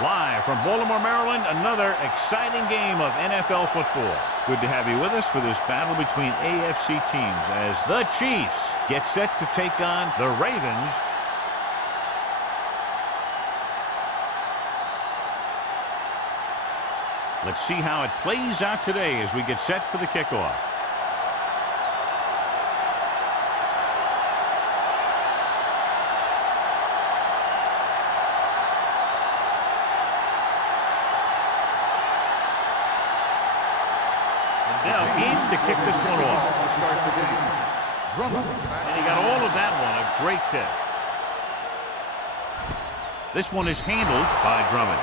Live from Baltimore, Maryland, another exciting game of NFL football. Good to have you with us for this battle between AFC teams as the Chiefs get set to take on the Ravens. Let's see how it plays out today as we get set for the kickoff. Now in to kick this one off. To start the game. And he got all of that one. A great kick. This one is handled by Drummond.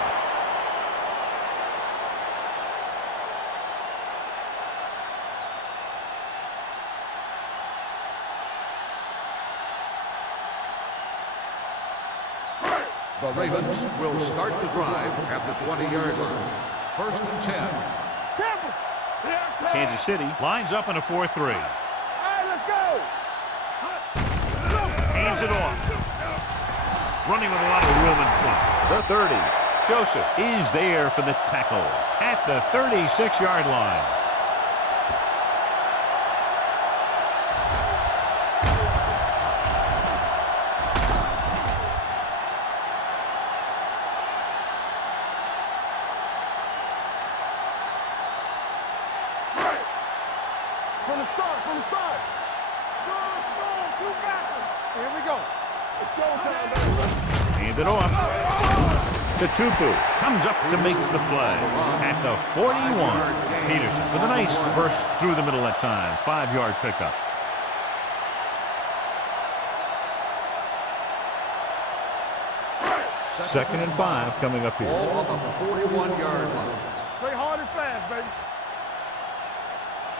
The Ravens will start the drive at the 20-yard line. 1st and 10. Kansas City lines up in a 4-3. All right, let's go. Hands it off. Running with a lot of room in front. The 30. Joseph is there for the tackle at the 36-yard line. From the start. Strong, two backers. Here we go. It's showtime, baby. Hand it off. To Tupu. Comes up to make the play at the 41. Peterson with a nice burst through the middle that time. 5-yard pickup. Second and 5 coming up here. Ball on the 41-yard line. Play hard and fast, baby.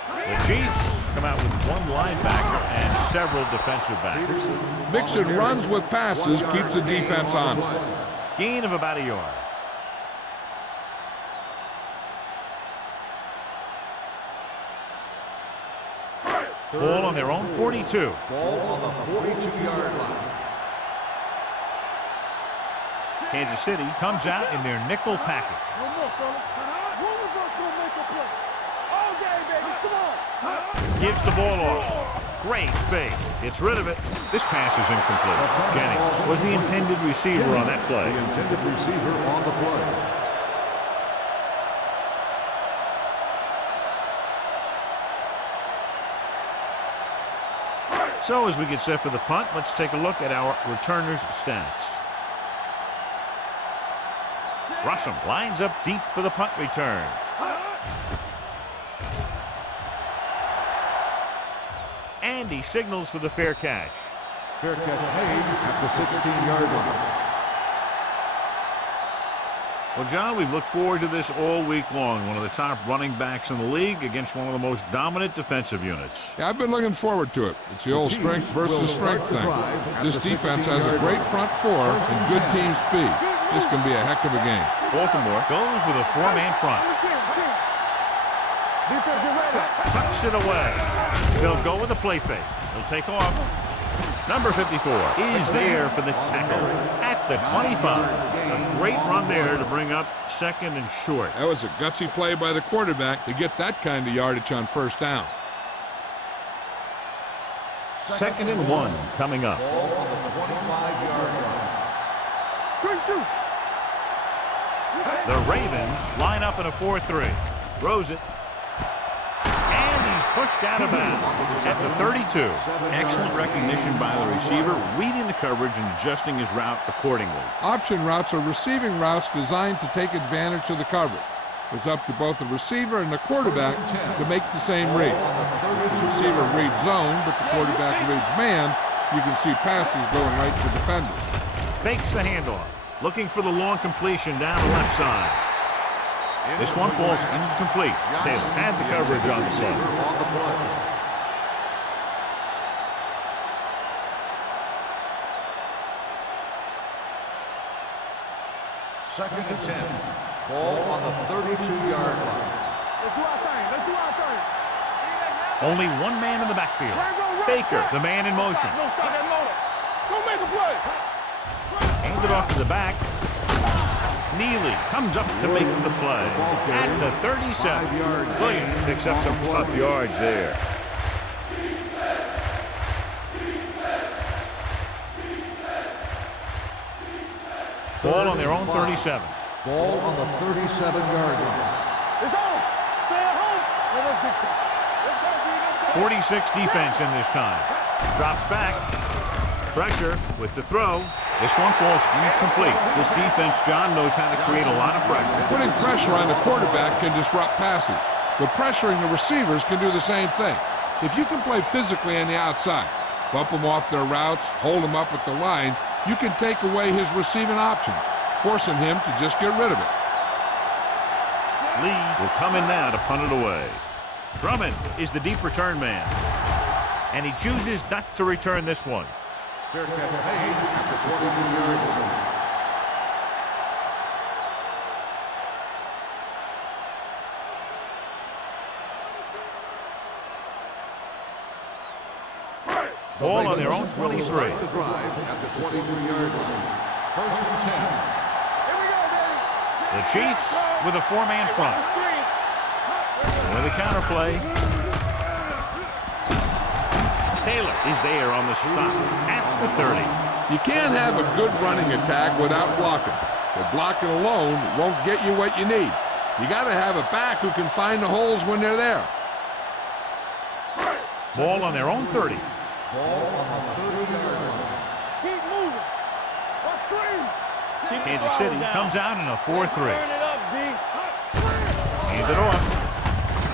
The Chiefs come out with one linebacker and several defensive backs. Mixing runs with passes keeps the defense on. Gain of about a yard. Ball on their own 42. Ball on the 42-yard line. Kansas City comes out in their nickel package. One more, fella. One of us gonna make a play. All game, baby. Come on. Gives the ball off. Great fake. Gets rid of it. This pass is incomplete. Jennings was the intended receiver on that play. The intended receiver on the play. So as we get set for the punt, let's take a look at our returners' stats. Russell lines up deep for the punt return. And he signals for the fair catch. Fair catch made at the 16-yard line. Well, John, we've looked forward to this all week long. One of the top running backs in the league against one of the most dominant defensive units. Yeah, I've been looking forward to it. It's the old strength versus strength thing. This defense has a great front four and good team speed. This can be a heck of a game. Baltimore goes with a 4-man front. Defense, get ready. Tucks it away. They'll go with a play fake. He'll take off. Number 54 is there for the tackle at the 25. A great run there to bring up second and short. That was a gutsy play by the quarterback to get that kind of yardage on first down. Second and 1 coming up. Ball on the 25-yard line. Quick shoot. The Ravens line up in a 4-3. Throws it. And he's pushed out of bounds at the 32. Excellent recognition by the receiver, reading the coverage and adjusting his route accordingly. Option routes are receiving routes designed to take advantage of the coverage. It's up to both the receiver and the quarterback to make the same read. If the receiver reads zone, but the quarterback reads man, you can see passes going right to defenders. Fakes the handoff. Looking for the long completion down the left side. This one falls incomplete. Taylor had the coverage on the play. Second and 10. Ball on the 32-yard line. Let's do our thing. Only one man in the backfield. Baker, the man in motion. Don't stop that motor. Go make a play. Hand it off to the back. Neely comes up to make the play at the 37. Williams picks up some tough yards there. Ball on their own 37. Ball on the 37-yard line. It's on. Stay at home. Let's dictate. 46 defense in this time. Drops back. Pressure with the throw. This one falls incomplete. This defense, John, knows how to create a lot of pressure. Putting pressure on the quarterback can disrupt passing, but pressuring the receivers can do the same thing. If you can play physically on the outside, bump them off their routes, hold them up at the line, you can take away his receiving options, forcing him to just get rid of it. Lee will come in now to punt it away. Drummond is the deep return man, and he chooses not to return this one. Fair catch made at the 22-yard line. Ball on their own 23. The drive at the 22-yard line. First and 10. Here we go, baby. The Chiefs with a four-man front. With a counterplay. Taylor is there on the stop at the 30. You can't have a good running attack without blocking, but blocking alone won't get you what you need. You got to have a back who can find the holes when they're there. Ball on their own 30. Ball on the 30-yard line. Keep moving. Let's scream. Kansas City comes out in a 4-3. Turn it up, D. Hand it off.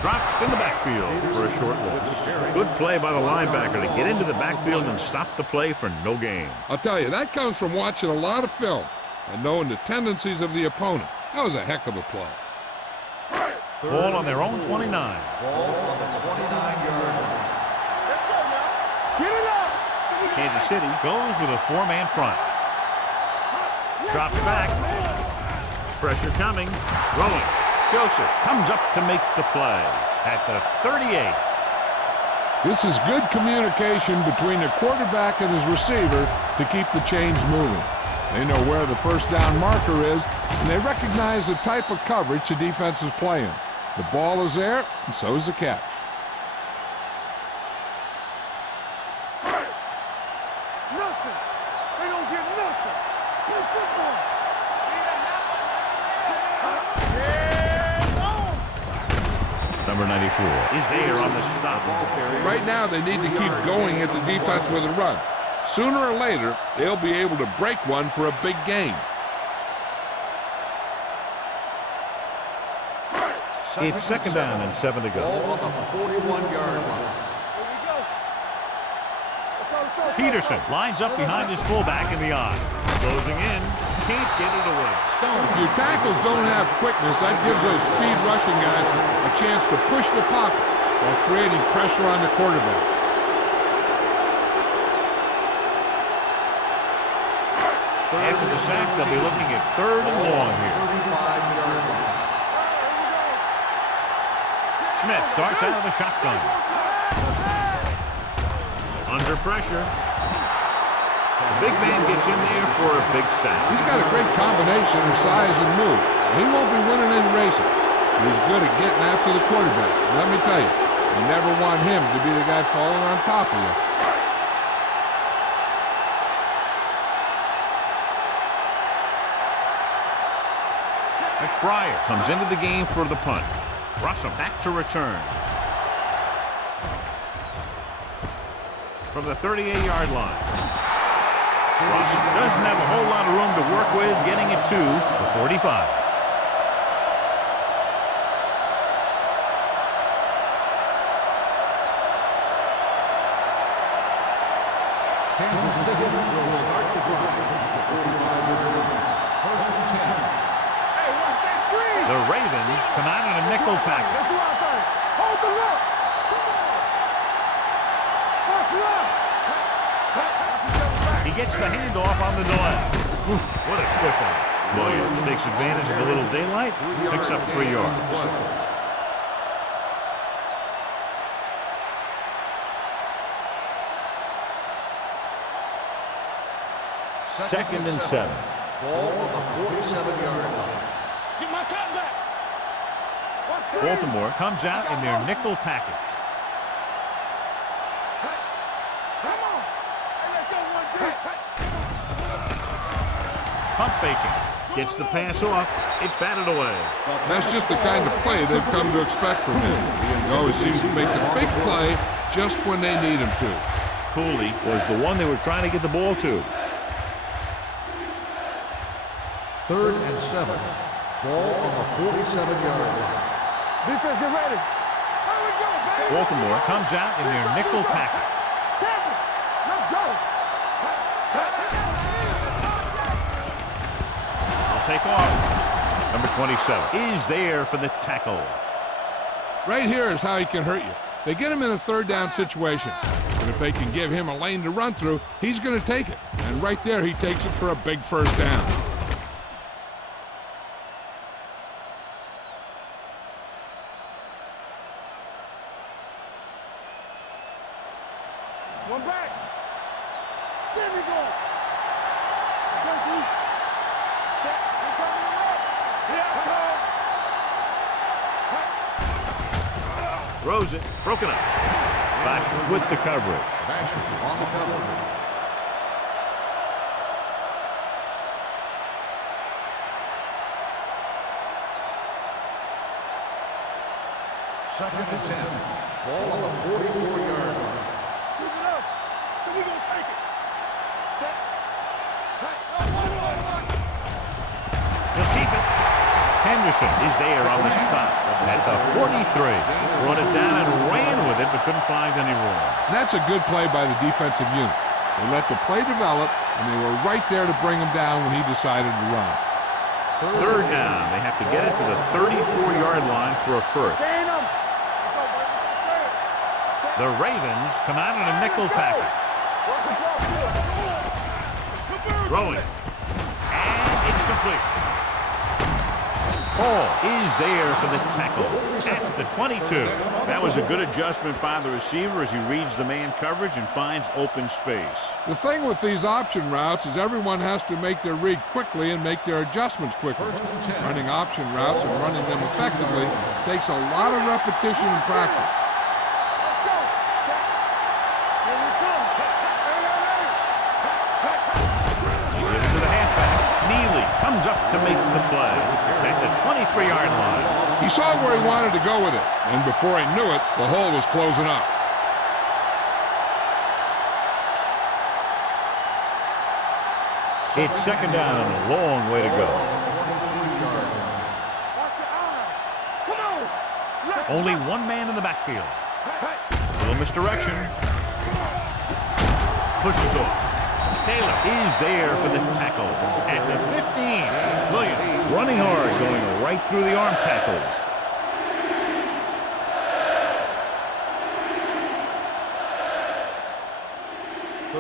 Dropped in the backfield for a short loss. Good play by the linebacker to get into the backfield and stop the play for no gain. I'll tell you, that comes from watching a lot of film and knowing the tendencies of the opponent. That was a heck of a play. Ball on their own 29. Ball on the 29-yard line. Let's go now. Get it up. Kansas City goes with a four-man front. Drops back. Pressure coming. Rolling. Joseph comes up to make the play at the 38. This is good communication between the quarterback and his receiver to keep the chains moving. They know where the first down marker is, and they recognize the type of coverage the defense is playing. The ball is there, and so is the catch. Nothing. They don't get nothing. Play football. Number 94 is there on the stop. Right now, they need to keep going at the defense with a run. Sooner or later, they'll be able to break one for a big gain. It's second down and 7 to go. Ball on the 41-yard line. Here we go. Let's go. Peterson lines up behind his fullback in the eye. Closing in. Can't get it away. If your tackles don't have quickness, that gives those speed rushing guys a chance to push the pocket while creating pressure on the quarterback. After the sack, they'll be looking at third and long here. 35-yard line. Smith starts out of the shotgun. Under pressure. The big man gets in there for a big sack. He's got a great combination of size and move. He won't be winning any races, but he's good at getting after the quarterback. And let me tell you, you never want him to be the guy falling on top of you. McBriar comes into the game for the punt. Russell back to return. From the 38-yard line. Russ doesn't have a whole lot of room to work with, getting it to the 45. Kansas City will start the drive at the 45-yard line. First and 10. Hey, watch that screen. The Ravens come out in a nickel Let's package. do our thing. Hold the look. Watch left. He gets the handoff on the delay. What a stiff one. Williams takes advantage of a little daylight, picks up 3 yards. Second and 7. Ball on the 47-yard line. Get my cut back. Baltimore comes out in their nickel package. Come on. Hey, let's go one deep. Pump faking. Gets the pass off. It's batted away. That's just the kind of play they've come to expect from him. He always seems to make the big play just when they need him to. Cooley was the one they were trying to get the ball to. 3rd and 7. Ball on the 47-yard line. Defense, get ready. Here we go, baby. Baltimore comes out in their nickel package. Champion, let's go. Will take off. Number 27 is there for the tackle. Right here is how he can hurt you. They get him in a 3rd down situation. And if they can give him a lane to run through, he's going to take it. And right there, he takes it for a big 1st down. One back. There we go. Go deep. Set. We're coming up. Yeah, Throws it. Broken up. Basher with the coverage. Basher on the coverage. Second and 10. Ball on the 44-yard line. Keep it up. So we gonna take it. Set. He'll keep it. Henderson is there on the stop at the 43. Brought it down and ran with it, but couldn't find any room. And that's a good play by the defensive unit. They let the play develop, and they were right there to bring him down when he decided to run. 3rd down. They have to get it to the 34-yard line for a first. Chain 'em. Let's go, baby. The Ravens come out in a nickel package. Throwing. And it's complete. Hall is there for the tackle at the 22. That was a good adjustment by the receiver as he reads the man coverage and finds open space. The thing with these option routes is everyone has to make their read quickly and make their adjustments quickly. Running option routes and running them effectively takes a lot of repetition and practice. Let's go. Set. Here we come. He gives it to the halfback. Neely comes up to make the play at the 23-yard line. He saw where he wanted to go with it, and before he knew it, the hole was closing up. It's 2nd down and a long way to go. Watch your eyes. Come on. Let's Only one man in the backfield. Little misdirection. Pushes off. Taylor is there for the tackle at the 15. Williams running hard, going right through the arm tackles.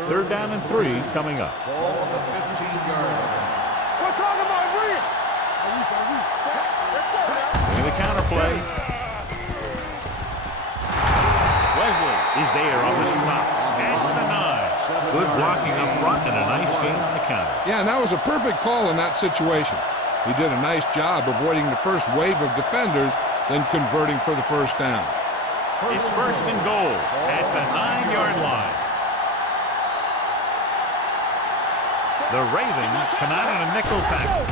Third down and 3 coming up. Ball on the 15-yard line. We're talking about real. Set. Let's go now. Look at the counter play. Wesley is there on the stop at the 9. Good blocking up front and a nice gain on the counter. Yeah, and that was a perfect call in that situation. He did a nice job avoiding the first wave of defenders, then converting for the 1st down. It's 1st and goal at the 9-yard line. The Ravens come out in a nickel package.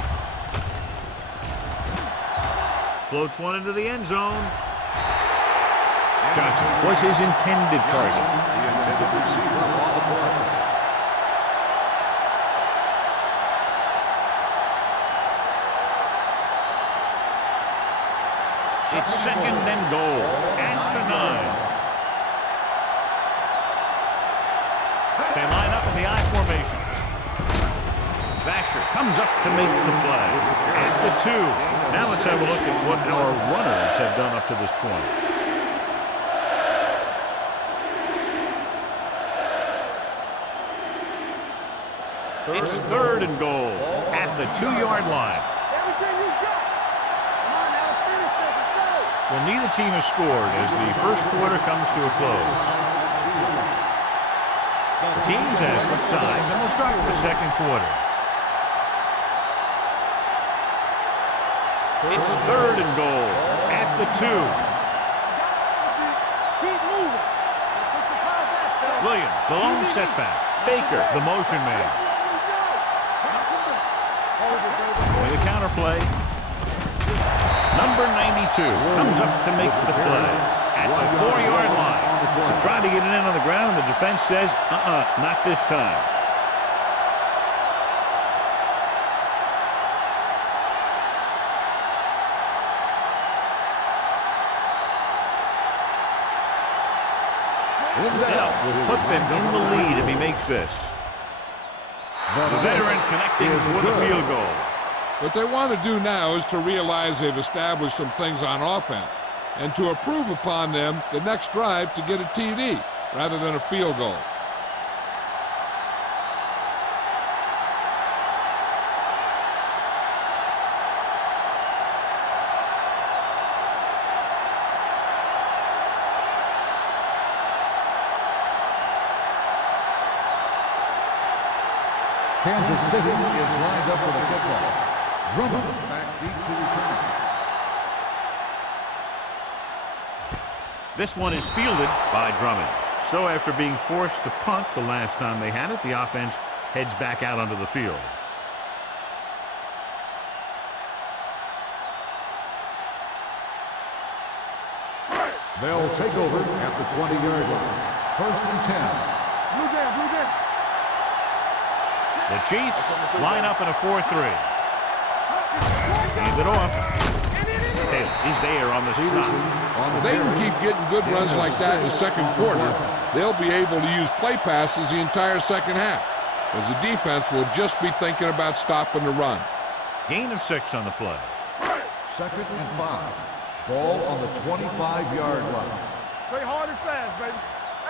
Floats one into the end zone. Johnson was his intended target. The intended receiver on the play. It's 2nd and goal at the 9. They line up in the I formation. Basher comes up to make the play at the 2. Now let's have a look at what our runners have done up to this point. It's 3rd and goal at the 2-yard line. Everything you got. Come on now, let's finish this. Let's go. Well, neither team has scored as the first quarter comes to a close. The teams have switched sides, and we'll start with the second quarter. It's 3rd and goal at the 2. Keep moving. Push the car back, though. Williams, the lone setback. Baker, the motion man. With a counterplay. Number 92 comes up to make the play at the 4-yard line. They're trying to get it in on the ground, and the defense says, not this time. Will put them in the lead if he makes this. The veteran connecting with a field goal. What they want to do now is to realize they've established some things on offense and to improve upon them the next drive to get a TD rather than a field goal. Kansas City is lined up for the kickoff. Drummond back deep to return. This one is fielded by Drummond. So after being forced to punt the last time they had it, the offense heads back out onto the field. They'll take over at the 20-yard line. 1st and 10. Blue down, blue down. The Chiefs line up in a 4-3. Hand it off. Taylor is there on the stop. If they can keep getting good runs like that in the second quarter, they'll be able to use play passes the entire second half, as the defense will just be thinking about stopping the run. Gain of 6 on the play. 2nd and 5. Ball on the 25-yard line. Play hard and fast, baby.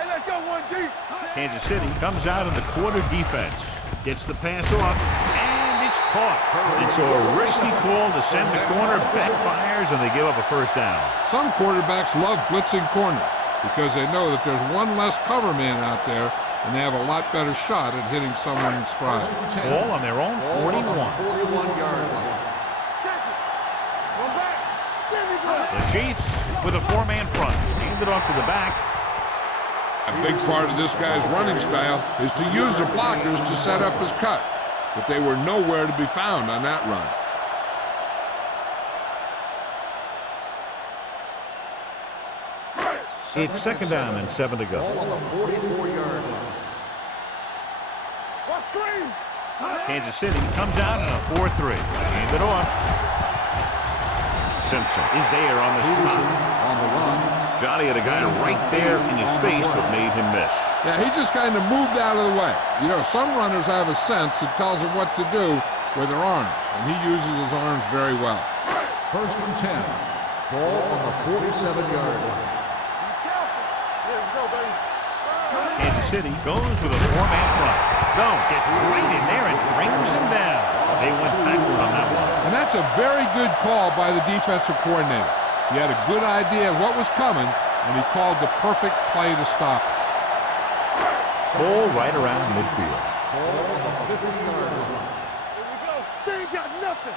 Hey, let's go one deep. Kansas City comes out in the quarter defense. Gets the pass off, and it's caught. It's a risky call to send the corner, backfires, and they give up a 1st down. Some quarterbacks love blitzing corner because they know that there's one less cover man out there, and they have a lot better shot at hitting someone in stride. Ball on their own 41. 41-yard line. Check it. Go back. There we go. The Chiefs with a 4-man front. Hand it off to the back. A big part of this guy's running style is to use the blockers to set up his cut, but they were nowhere to be found on that run. It's 2nd down and 7 to go. Ball on the 44-yard line. What screen? Kansas City comes out in a 4-3. Hand it off. Simpson is there on the stop. On the run. Johnny had a guy right there in his face but made him miss. Yeah, he just kind of moved out of the way. You know, some runners have a sense that tells them what to do with their arms, and he uses his arms very well. 1st and 10. Ball on the 47-yard line. Be careful. There we go, baby. Kansas City goes with a 4-man front. Stone gets right in there and brings him down. They went backward on that one. And that's a very good call by the defensive coordinator. He had a good idea of what was coming, and he called the perfect play to stop it. Ball right around midfield. Ball on the 50-yard line. Here we go. They ain't got nothing.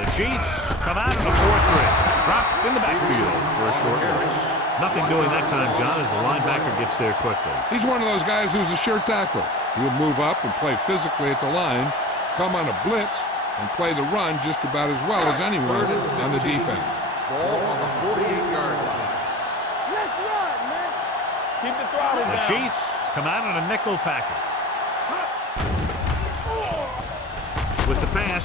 The Chiefs come out in a 4-3. Dropped in the backfield for a short release. Nothing doing that time, John, as the linebacker gets there quickly. He's one of those guys who's a sure tackler. He'll move up and play physically at the line, come on a blitz, and play the run just about as well as anyone on the defense. Ball on the 48-yard line. Let's run, man. Keep the throttle The down. Chiefs come out in a nickel package. With the pass,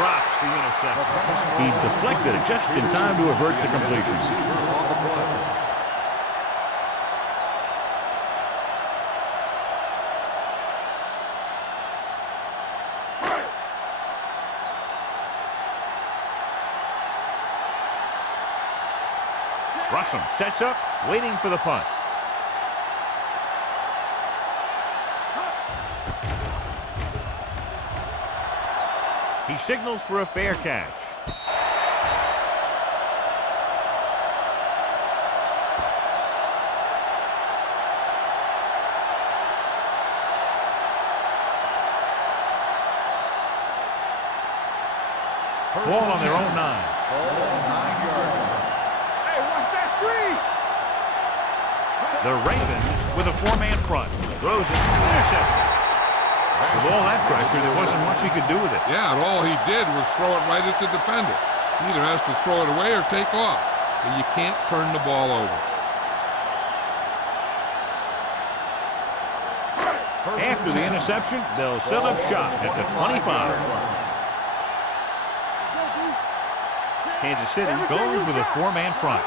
drops the interception. He's deflected it just in time to avert the completion. On the play. Russell sets up, waiting for the punt. He signals for a fair catch. Ball on their own 9. Ball on the 9-yard line. Hey, watch that screen. The Ravens with a 4-man front. Throws it. Interception. With all that pressure, there wasn't much he could do with it. Yeah, and all he did was throw it right at the defender. He either has to throw it away or take off. And you can't turn the ball over. After the interception, they'll set up shop at the 25. Kansas City goes with a 4-man front.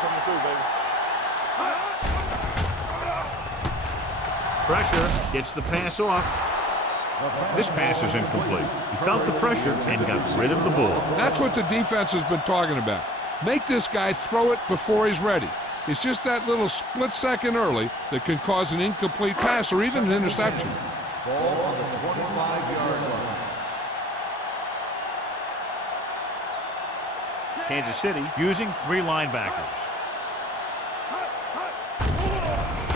Coming through, baby. Pressure gets the pass off. This pass is incomplete. He felt the pressure and got rid of the ball. That's what the defense has been talking about. Make this guy throw it before he's ready. It's just that little split second early that can cause an incomplete pass or even an interception. Ball on the 25-yard line. Kansas City using 3 linebackers.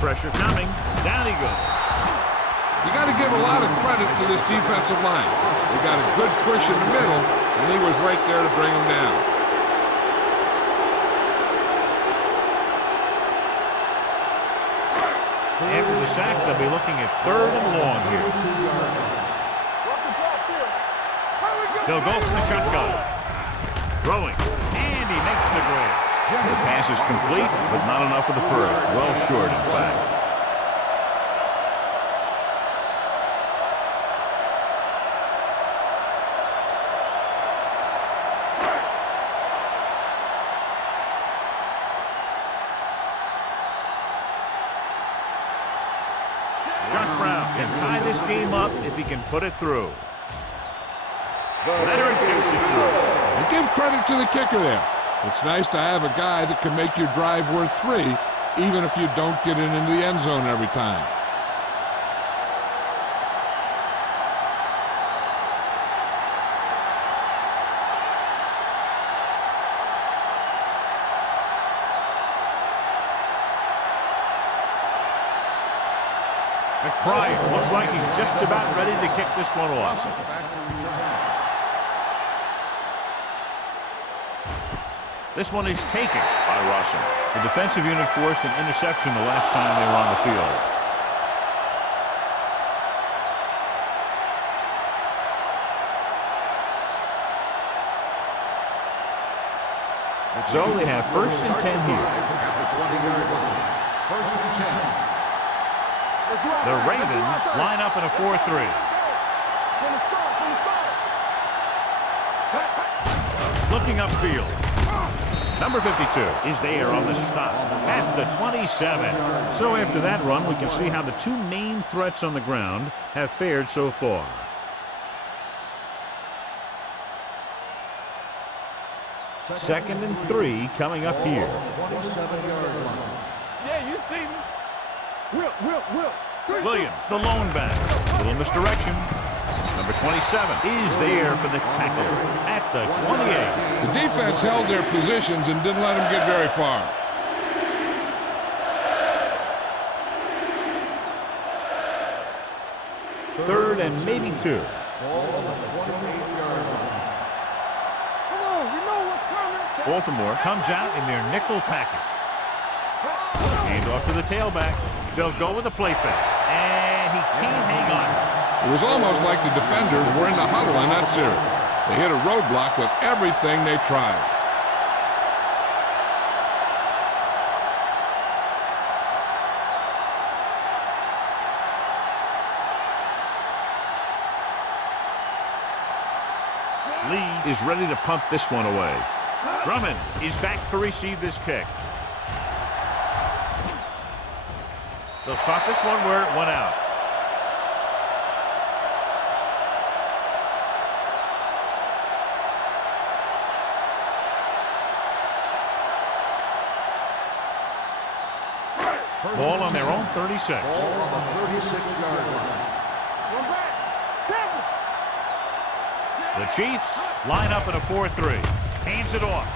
Pressure coming. Down he goes. You got to give a lot of credit to this defensive line. They got a good push in the middle, and he was right there to bring him down. After the sack, they'll be looking at 3rd and long here. They'll go for the shotgun. Throwing. And he makes the grab. The pass is complete, but not enough for the first. Well short, in fact. Josh Brown can tie this game up if he can put it through. Leonard kicks it through. And give credit to the kicker there. It's nice to have a guy that can make your drive worth 3, even if you don't get it into the end zone every time. McBride looks like he's just about ready to kick this one off. This one is taken by Russell. The defensive unit forced an interception the last time they were on the field. So they have 1st and 10 here. At the 20-yard line. 1st and 10. The Ravens line up in a 4-3. Looking upfield. Number 52 is there on the stop at the 27. So after that run, we can see how the 2 main threats on the ground have fared so far. Second and 3 coming up here. 27-yard line. Yeah, you see me. Will. Williams, the lone back. Little misdirection. Number 27 is there for the tackle at the 28. The defense held their positions and didn't let them get very far. Third and maybe 2. Ball on the 28-yard line. Come on, you know what's coming. Baltimore comes out in their nickel package. Hand off to the tailback. They'll go with a play fake. And he can't hang on. It was almost like the defenders were in the huddle in that series. They hit a roadblock with everything they tried. Lee is ready to punt this one away. Drummond is back to receive this kick. They'll spot this one where it went out. Ball on their own 36. Ball on the 36-yard line. One back. Tackle. The Chiefs line up in a 4-3. Hands it off.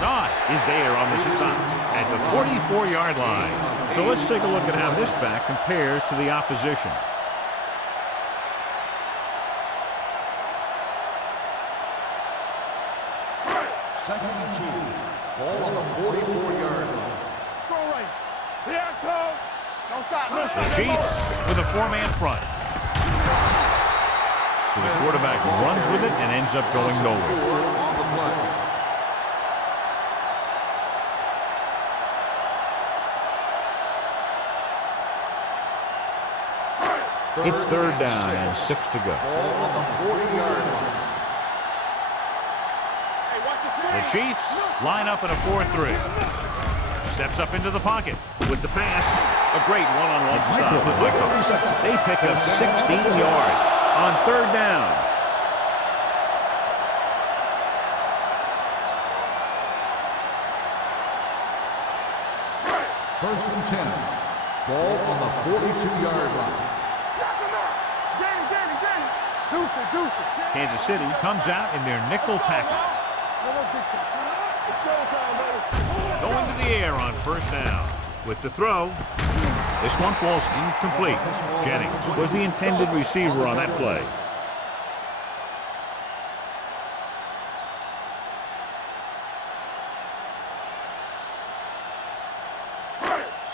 Doss is there on the stop at the 44-yard line. So let's take a look at how this back compares to the opposition. The Chiefs with a four-man front. So the quarterback runs with it and ends up going nowhere. On the play. It's third down and 6 to go. Ball on the 40-yard line. The Chiefs line up in a 4-3. Steps up into the pocket with the pass. A great one-on-one stop by Michael. They pick up 16 yards on third down. First and 10. Ball on the 42-yard line. Kansas City comes out in their nickel package. Going to the air on first down. With the throw, this one falls incomplete. Jennings was the intended receiver on that play.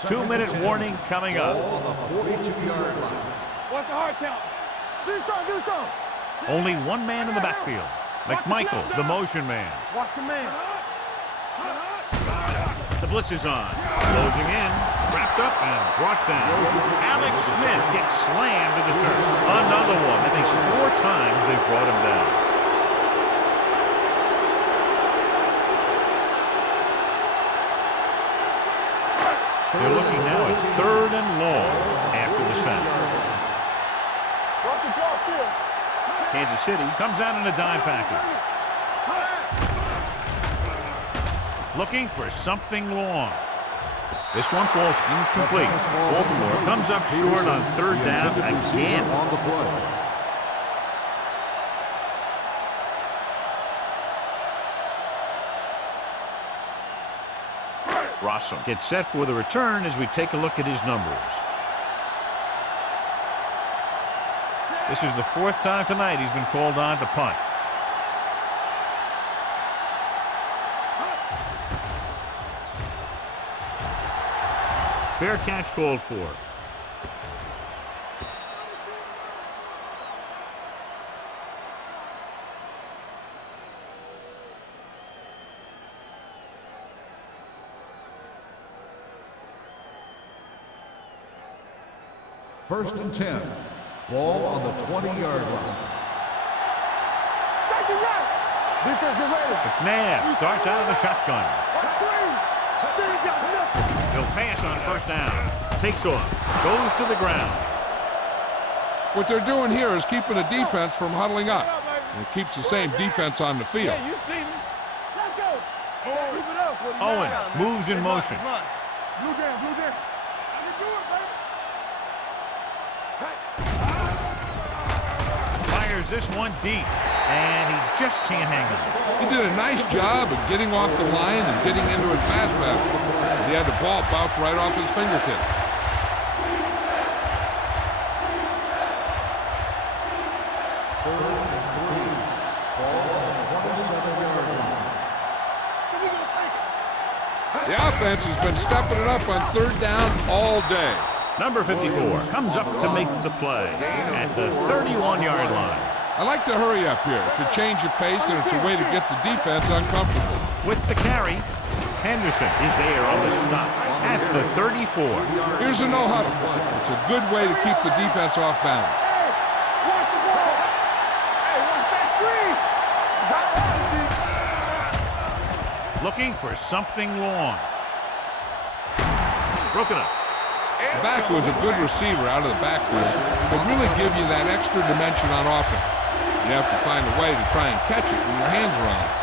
Two-minute warning coming up. Ball on the 42-yard line. What's the hard count? Do something. Only one man in the backfield. McMichael, the motion man. Watch your man. The blitz is on. Closing in. Wrapped up and brought down. Alex Smith gets slammed to the turf. Another one. That makes 4 times they've brought him down. They're looking now at third and long after the snap. Kansas City comes out in a dime package. Looking for something long. This one falls incomplete. Baltimore comes up short on third down again. On the play. Rossum gets set for the return as we take a look at his numbers. This is the 4th time tonight he's been called on to punt. Fair catch called for. First and 10. Ball on the 20-yard line. Defense get ready. McNabb starts out of the shotgun. He'll pass on first down. Takes off. Goes to the ground. What they're doing here is keeping the defense from huddling up. And it keeps the same defense on the field. You see me. Let's go. Keep it up. Owens moves in motion. Blue down. You do it, baby. Fires this one deep. And he just can't hang on. He did a nice job of getting off the line and getting into his pass pattern. He had the ball bounce right off his fingertips. Third and 3. Ball on the 27-yard line. The offense has been stepping it up on third down all day. Number 54 comes up to make the play at the 31-yard line. I like to hurry up here. It's a change of pace, and it's a way to get the defense uncomfortable. With the carry, Henderson is there on the stop at the 34. Here's a no-huddle. It's a good way to keep the defense off balance. Watch the ball. Hey, watch that screen. Looking for something long. Broken up. The back was a good receiver out of the backfield, but really give you that extra dimension on offense. You have to find a way to try and catch it when your hands are on it.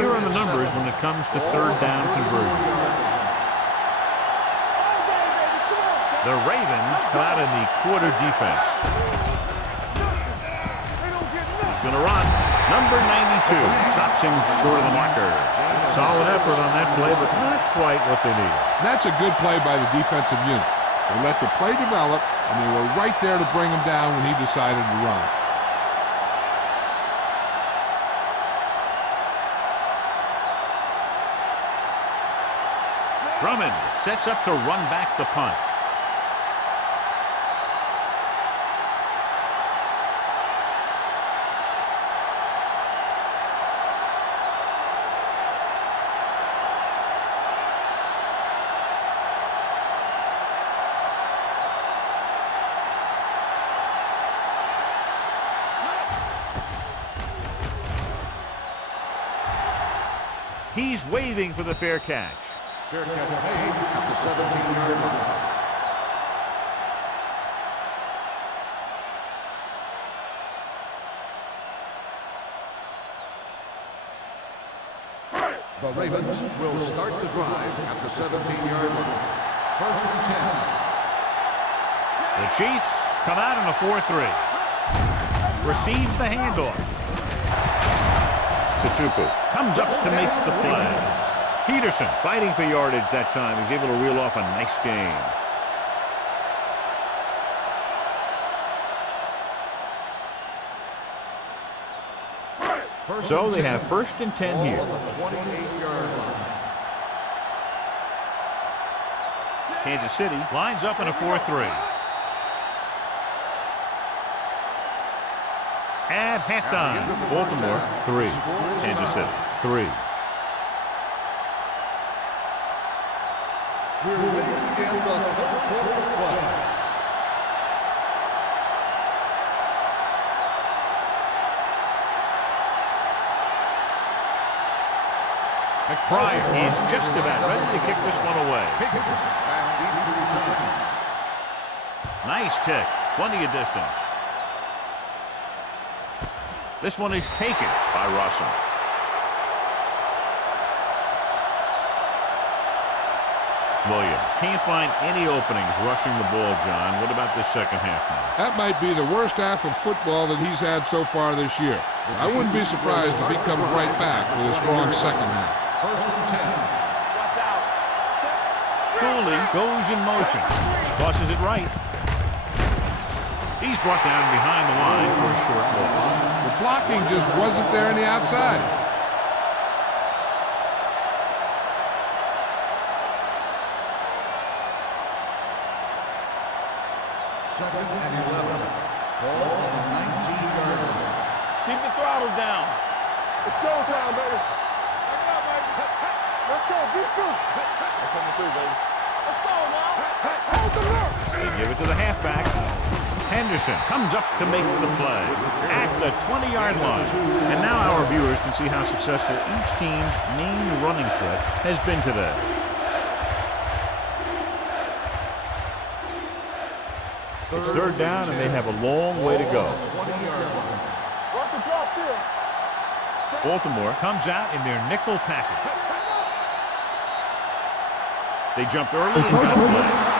Here are the numbers when it comes to third down conversions. The Ravens come out in the quarter defense. He's going to run. Number 92 stops him short of the marker. Solid effort on that play, but not quite what they needed. That's a good play by the defensive unit. They let the play develop, and they were right there to bring him down when he decided to run. Drummond sets up to run back the punt. He's waving for the fair catch. Fair catch made at the 17-yard line. The Ravens will start the drive at the 17-yard line. First and 10. The Chiefs come out in a 4-3. Receives the handoff. Tupu comes up to make the play. Peterson fighting for yardage that time. He's able to reel off a nice gain. So they have first and 10 here. Kansas City lines up in a 4-3. At halftime, Baltimore 3, Kansas City 3. We're ready to begin the third quarter of play. McBride is just about ready to kick this one away. Back deep to return. Nice kick, plenty of distance. This one is taken by Russell. Williams can't find any openings rushing the ball, John. What about this second half now? That might be the worst half of football that he's had so far this year. I wouldn't be surprised if he comes right back with a strong second half. First and 10. Watch out. Cooley goes in motion. Tosses it right. He's brought down behind the line for a short loss. The blocking just wasn't there on the outside. Second and 11. Ball on the 19-yard line. Keep the throttle down. It's showtime, baby. Back up, baby. Let's go. Beat through. I'm coming through, baby. Let's go now. Hold the look. They give it to the halfback. Henderson comes up to make the play at the 20-yard line. And now our viewers can see how successful each team's main running threat has been today. It's third down, and they have a long way to go. Watch the drop still. Baltimore comes out in their nickel package. They jumped early and got a flag.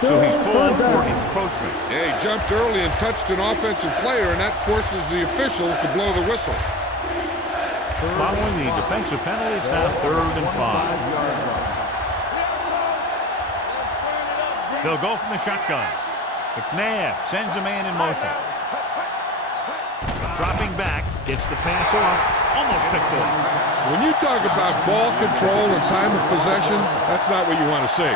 So he's called for encroachment. Yeah, he jumped early and touched an offensive player, and that forces the officials to blow the whistle. Following the defensive penalty, it's now 3rd and 5. They'll go from the shotgun. McNabb sends a man in motion. Dropping back, gets the pass off, almost picked off. When you talk about ball control and time of possession, that's not what you want to see.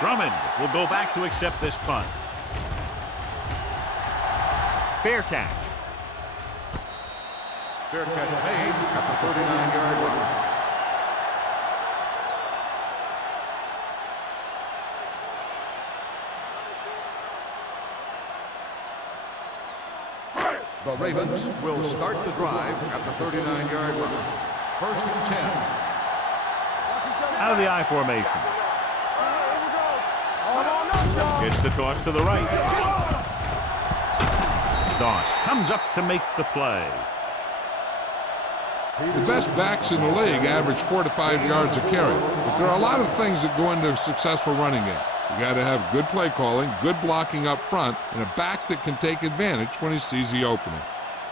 Drummond will go back to accept this punt. Fair catch. Fair catch made at the 39-yard line. The Ravens will start the drive at the 39-yard line. First and 10. Out of the I formation. Gets the toss to the right. Doss comes up to make the play. The best backs in the league average 4 to 5 yards a carry, but there are a lot of things that go into a successful running game. You got to have good play calling, good blocking up front, and a back that can take advantage when he sees the opening.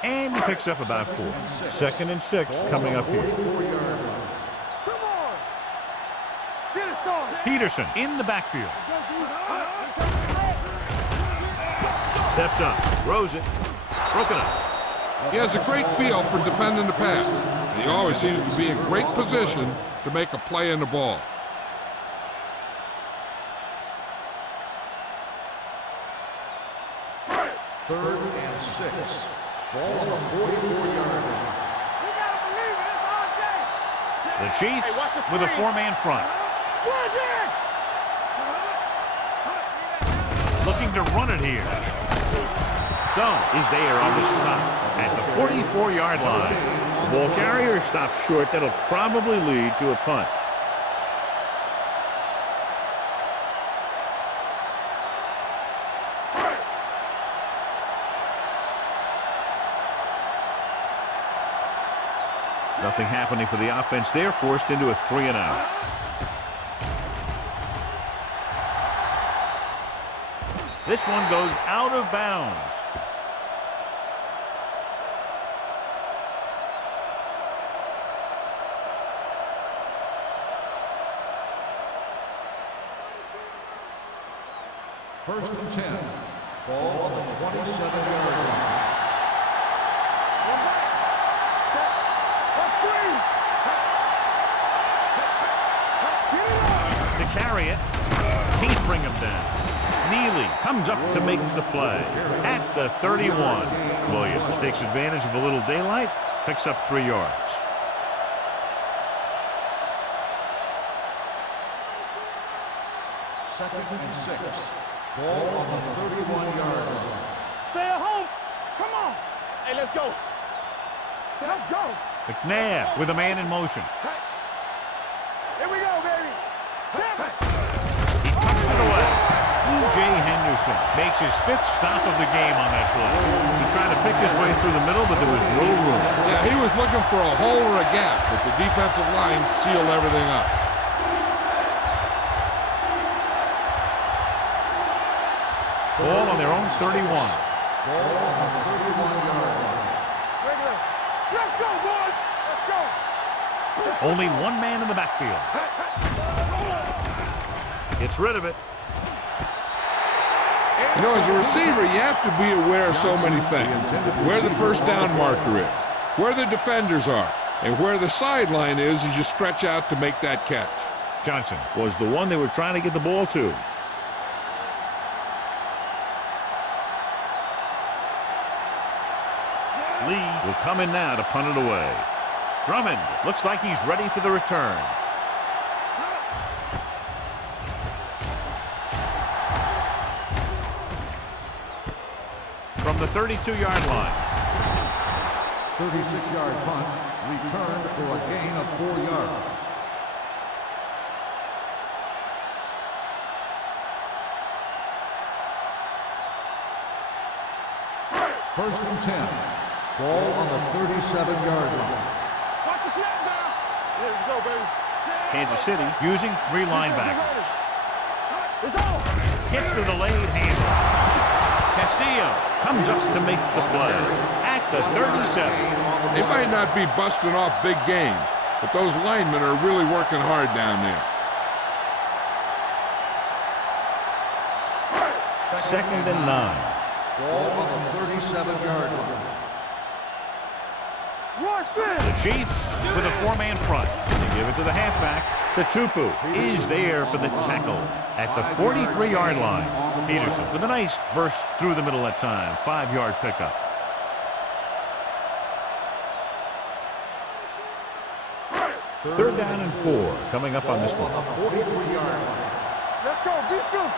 And he picks up about 4. 2nd and 6 coming up here. Come on. Get it, Peterson in the backfield. Steps up, throws it, broken up. He has a great feel for defending the pass. He always seems to be in great position to make a play in the ball. Third and 6. Ball on the 44-yard line. The Chiefs with a 4-man front. Looking to run it here. Stone is there on the stop at the 44-yard line. The ball carrier stops short. That'll probably lead to a punt. Nothing happening for the offense there, forced into a 3-and-out. This one goes out of bounds. First and 10. Ball on the 27-yard line. To carry it, can't bring him down. Neely comes up to make the play at the 31. Williams takes advantage of a little daylight, picks up 3 yards. Second and 6. Ball on the 31-yard line. Stay at home. Come on. Hey, let's go. Let's go. McNabb with a man in motion. Here we go, baby. He tucks it away. E.J. Henderson makes his 5th stop of the game on that play. He tried to pick his way through the middle, but there was no room. Yeah, he was looking for a hole or a gap, but the defensive line sealed everything up. Ball on their own 31. Ball on the 31-yard line. Let's go, boys. Let's go. Only 1 man in the backfield. Gets rid of it. You know, as a receiver, you have to be aware of so many things. Where the first down marker is, where the defenders are, and where the sideline is as you stretch out to make that catch. Johnson was the one they were trying to get the ball to. Lee will come in now to punt it away. Drummond looks like he's ready for the return. From the 32-yard line. 36-yard punt, returned for a gain of 4 yards. First and 10. Ball on the 37-yard line. Watch the snap now. Let's go, baby. Kansas City using 3 linebackers. It's on. Hits the delayed handle. Castillo comes up to make the play at the 37. They might not be busting off big games, but those linemen are really working hard down there. Second and 9. Ball on the 37-yard line. The Chiefs with a 4-man front. They give it to the halfback. Tupu is there for the tackle at the 43-yard line. Peterson with a nice burst through the middle that time. 5-yard pickup. Third down and 4 coming up on this one. 43-yard line. Let's go. Beat Phillips.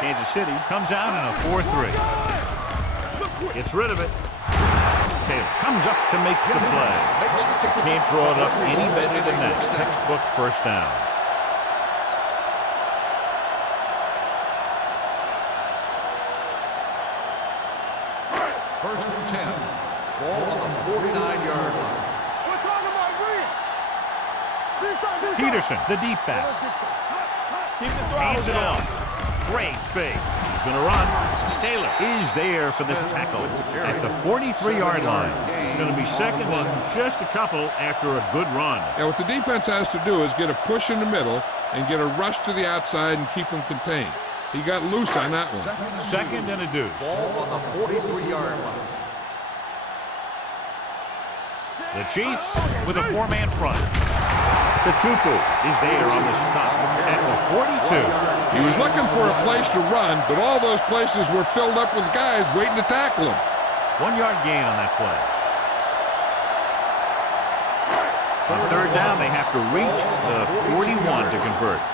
Kansas City comes out in a 4-3. Gets rid of it. Taylor comes up to make the play. Can't draw it up any better than that. Textbook first down. First and 10. Ball on the 49-yard line. We're talking about green. Peterson, the deep back. Hands it off. Great fake. He's going to run. Taylor is there for the tackle at the 43-yard line. It's going to be second and just a couple after a good run. Yeah, what the defense has to do is get a push in the middle and get a rush to the outside and keep them contained. He got loose on that one. Second and a deuce. Ball on the 43-yard line. The Chiefs with a four-man front. Tupu is there on the stop at the 42. He was looking for a place to run, but all those places were filled up with guys waiting to tackle him. 1 yard gain on that play. On third down, they have to reach the 41 to convert.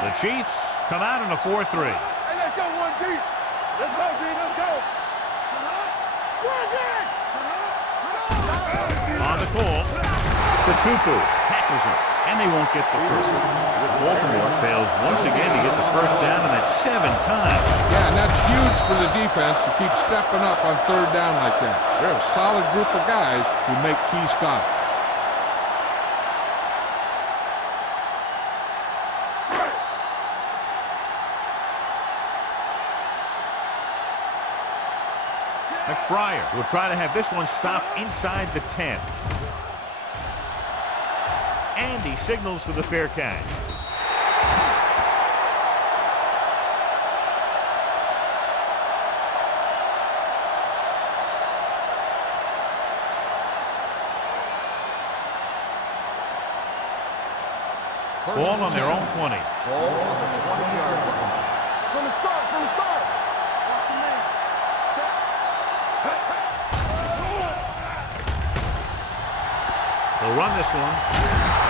The Chiefs come out in a 4-3. Hey, let's go one deep. Let's go, D. Let's go. On the call, Tupu tackles him, and they won't get the first. Baltimore fails once again to get the first down, and that's 7 times. Yeah, and that's huge for the defense to keep stepping up on third down like that. They're a solid group of guys who make key stops. McBriar will try to have this one stop inside the 10. And he signals for the fair catch. Ball on their own 20. Ball on the 20-yard line. From the start, from the start. Watch your man. They'll run this one.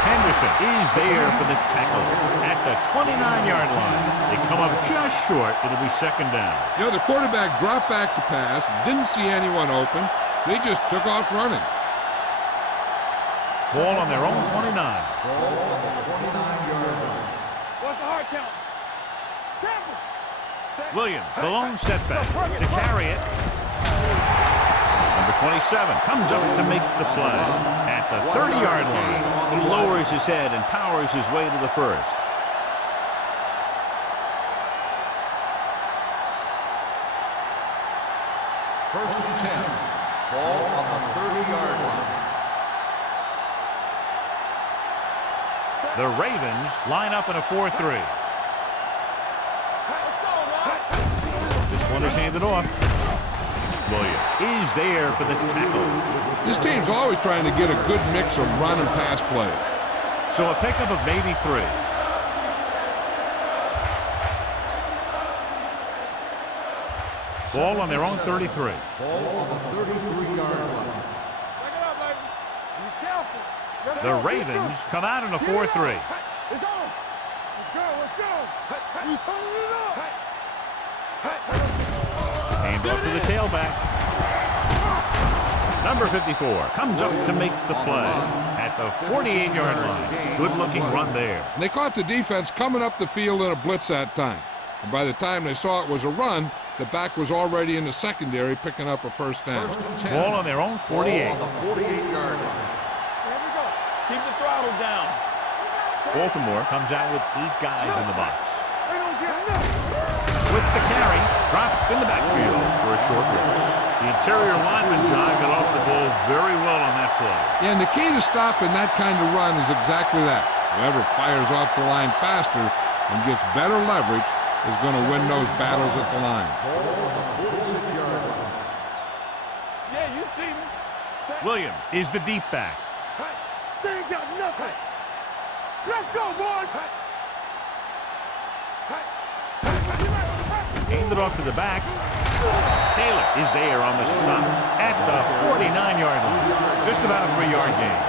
Henderson is there for the tackle at the 29-yard line. They come up just short. It'll be second down. You know, the quarterback dropped back to pass, didn't see anyone open, so he just took off running. Ball on their own 29. Ball on the 29-yard line. What's the hard count? Tackle. Williams, the lone setback to carry it. Number 27 comes up to make the play at the 30-yard line. He lowers his head and powers his way to the first. First and 10. Ball on the 30-yard line. The Ravens line up in a 4-3. This one is handed off. Williams is there for the tackle. This team's always trying to get a good mix of run and pass plays. So a pickup of maybe 3. Ball on their own 33. Ball on the 33-yard line. Take it up, baby. Be careful. Let's The go, Ravens come out in a 4-3. It's on. Let's go, let's go. You turning it up. Hand off to the tailback. Number 54 comes up to make the play at the 48-yard line. Good-looking run there. And they caught the defense coming up the field in a blitz that time. And by the time they saw it was a run, the back was already in the secondary picking up a first down. First and 10. Ball on their own 48. Ball on the 48-yard line. Here we go. Keep the throttle down. Baltimore comes out with 8 guys in the box. They don't get nothing. With the carry, dropped in the backfield for a short loss. The interior lineman, John, got off the ball very well on that play. Yeah, and the key to stopping that kind of run is exactly that. Whoever fires off the line faster and gets better leverage is going to win those battles at the line. Ball on the 46-yard line. Yeah, you see me. Williams is the deep back. They ain't got nothing. Let's go, boys. Handed off to the back. Taylor is there on the stop at the 49-yard line. Just about a 3-yard gain.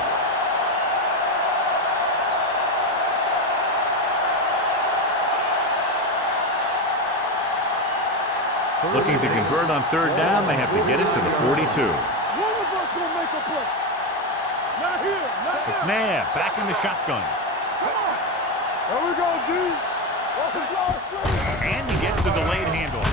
Looking to convert on third down, they have to get it to the 42. One of us will make a play. Not here, not here. McNabb back in the shotgun. Come on. There we go, D. Off his last play. And he gets the delayed handoff.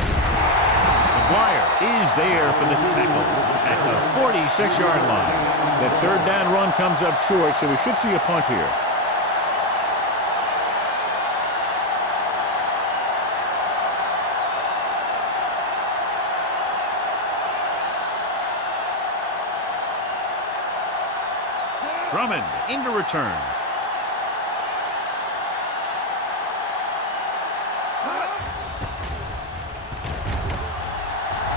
McGuire is there for the tackle at the 46-yard line. That third down run comes up short, so we should see a punt here. Drummond into return.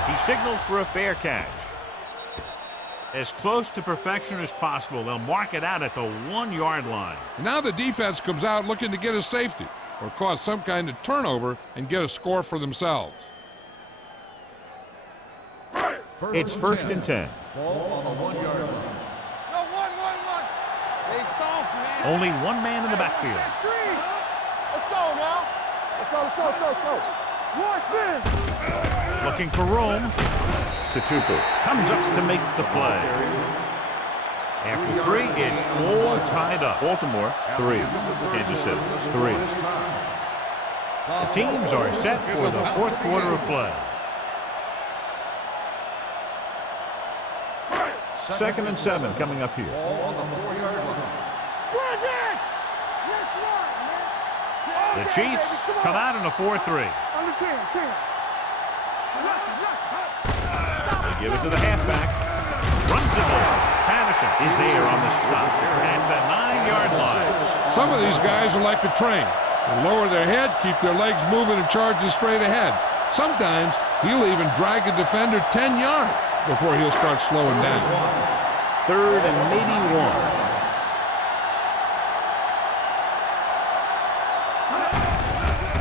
He signals for a fair catch. As close to perfection as possible. They'll mark it out at the 1-yard line. Now the defense comes out looking to get a safety or cause some kind of turnover and get a score for themselves. It's first and 10. Ball on the 1-yard line. No, one. They soft, man. Only one man in the backfield. Let's go now. Let's go. Watch in. Looking for room. Tupu comes up to make the play. After 3, it's all tied up. Baltimore 3, Kansas City 3. The teams are set for the 4th quarter of play. Second and 7 coming up here. Ball on the 4-yard line. The Chiefs come out in a 4-3. Under 10. They give it to the halfback. Runs it over. Patterson is there on the stop at the 9-yard line. Some of these guys are like a train. They lower their head, keep their legs moving, and charges straight ahead. Sometimes he'll even drag a defender 10 yards before he'll start slowing down. 3rd and maybe 1.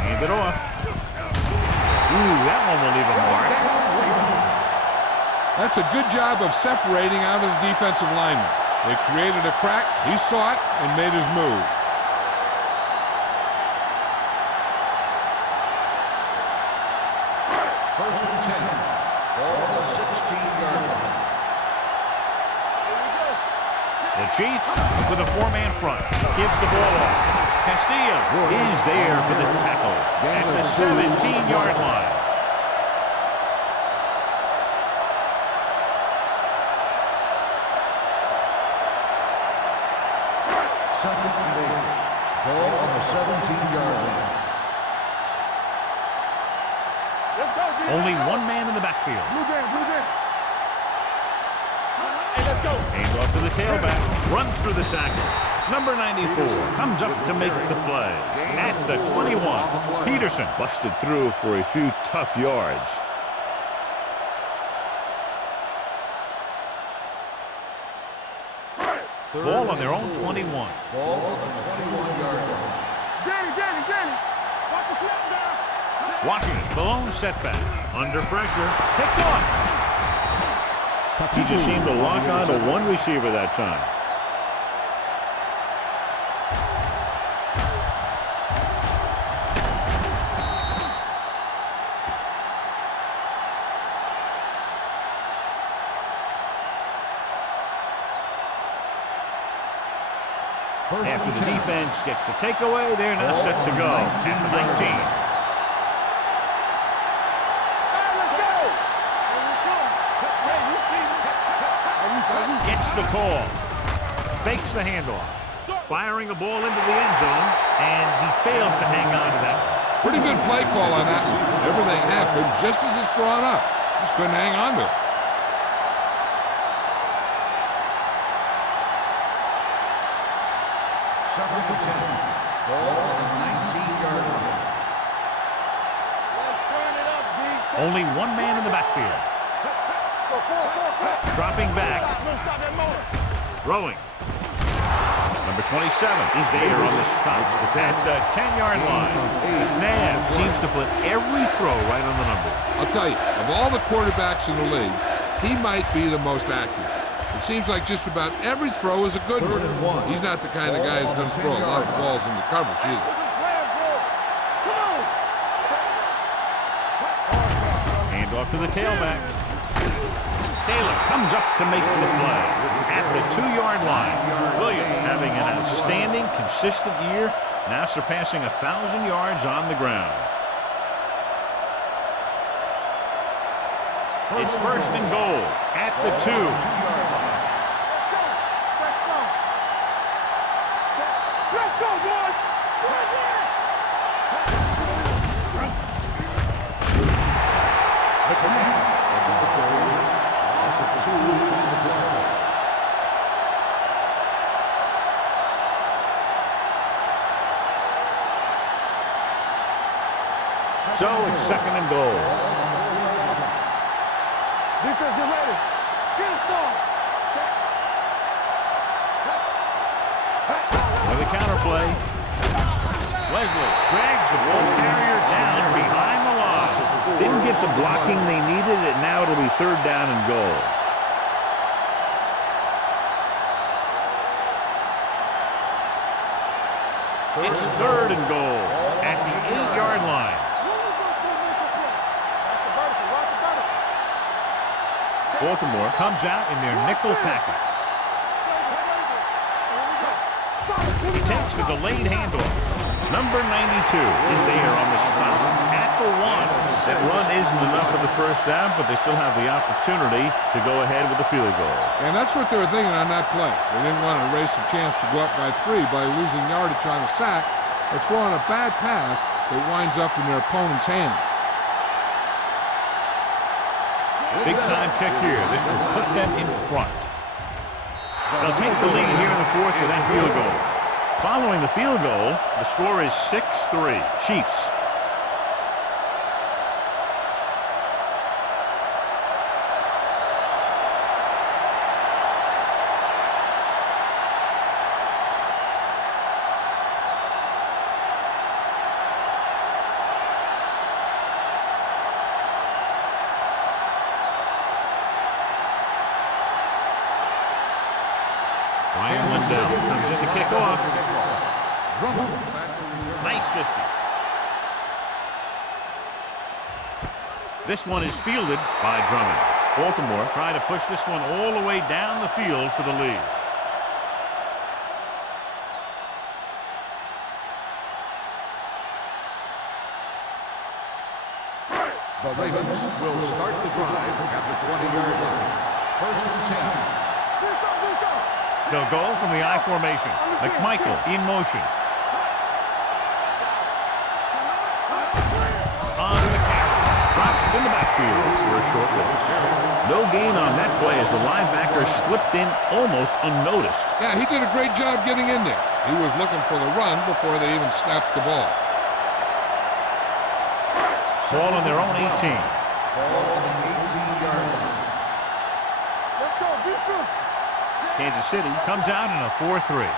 Hand it off. Ooh, that one will leave a mark. That's a good job of separating out of the defensive lineman. They created a crack, he saw it, and made his move. First and 10. Ball on the 16-yard line. The Chiefs with a 4-man front. Gives the ball off. Castillo is there for the tackle at the 17-yard line. Second and 8. Ball on the 17-yard line. Only one man in the backfield. Hey, let's go. Hands off to the tailback. Runs through the tackle. Number 94 comes up to make the play at the 21. Peterson busted through for a few tough yards. Ball on their own 21. Ball on the 21-yard line. Danny. Watch the snap down. Washington, the lone setback. Under pressure. Picked off. He just seemed to lock on to one receiver that time. After the defense gets the takeaway, they're now set to go at the 19. Gets the call. Fakes the handoff. Firing a ball into the end zone, and he fails to hang on to that. Pretty good play call on that one. Everything happened just as it's drawn up. Just couldn't hang on to it. Second and 10. Ball on the 19-yard line. Let's turn it up, D. Only one man in the backfield. Dropping back. Throwing. Number 27 is there on the stop at the 10-yard line. Nav seems to put every throw right on the numbers. I'll tell you, of all the quarterbacks in the league, he might be the most accurate. It seems like just about every throw is a good one. He's not the kind of guy who's going to throw a lot of balls into coverage either. Hand off to the tailback. Taylor comes up to make the play at the 2-yard line. Williams having an outstanding, consistent year, now surpassing 1,000 yards on the ground. It's first and goal at the 2. Let's go, boys. So it's second and goal. Defense, get ready. Get it started. With a counter play. Wesley drags the ball carrier down behind the line. Didn't get the blocking they needed, and now it'll be third down and goal. It's third and goal at the 8-yard line. Baltimore comes out in their nickel package. He takes the delayed handoff. Number 92 is there on the stop at the 1. That run isn't enough for the first down, but they still have the opportunity to go ahead with the field goal. And that's what they were thinking on that play. They didn't want to race a chance to go up by 3 by losing yardage on a sack or throwing a bad pass that winds up in their opponent's hand. Big time kick here. This will put them in front. They'll take the lead here in the 4th with that field goal. Following the field goal, the score is 6-3. Chiefs. Ryan Lindell comes in to kick off. Nice distance. This one is fielded by Drummond. Baltimore trying to push this one all the way down the field for the lead. The Ravens will start the drive at the 20-yard line. First and 10. They'll go from the I formation. McMichael in motion. On the carry. Dropped in the backfield for a short loss. No gain on that play as the linebacker slipped in almost unnoticed. Yeah, he did a great job getting in there. He was looking for the run before they even snapped the ball. Ball on their own 18. Ball on the 18-yard line. Let's go, defense. Kansas City comes out in a 4-3.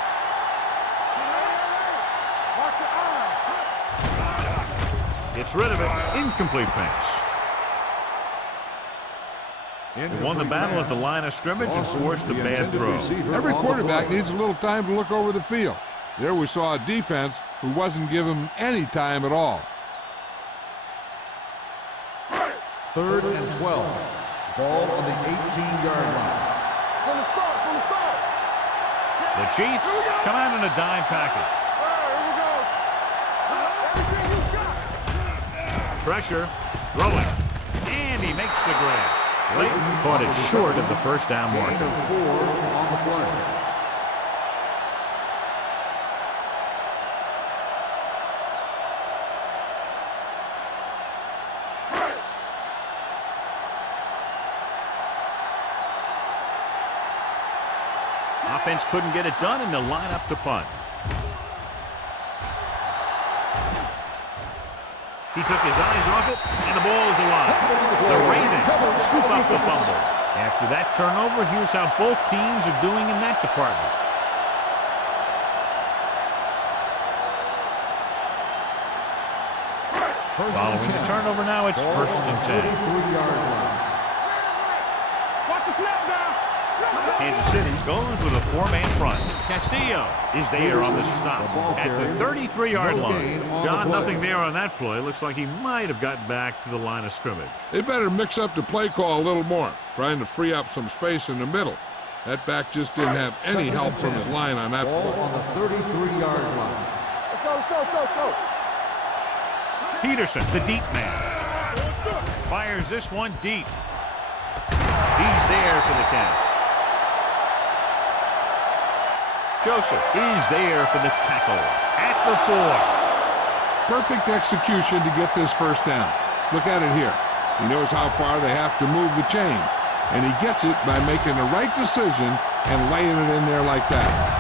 Watch your eyes. Gets rid of it. Incomplete pass. They won the battle at the line of scrimmage and forced a bad throw. Every quarterback needs a little time to look over the field. There we saw a defense who wasn't given any time at all. Third and 12. Ball on the 18-yard line. From the start. The Chiefs come out in a dime package. Everything you got. Pressure, throwing, and he makes the grab. Layton caught it short of the first down marker. 4 on the play. Offense couldn't get it done, and they'll line up to punt. He took his eyes off it, and the ball is alive. The Ravens scoop up the fumble. After that turnover, here's how both teams are doing in that department. Following the turnover now, it's first and 10. 33-yard line. Watch the snap down. Kansas City goes with a 4-man front. Castillo is there on the stop at the 33-yard line. John, nothing there on that play. Looks like he might have gotten back to the line of scrimmage. They better mix up the play call a little more, trying to free up some space in the middle. That back just didn't have any help from his line on that Ball play. on the 33-yard line. Let's go. Peterson, the deep man, fires this one deep. He's there for the catch. Joseph is there for the tackle at the 4. Perfect execution to get this first down. Look at it here. He knows how far they have to move the chains, and he gets it by making the right decision and laying it in there like that.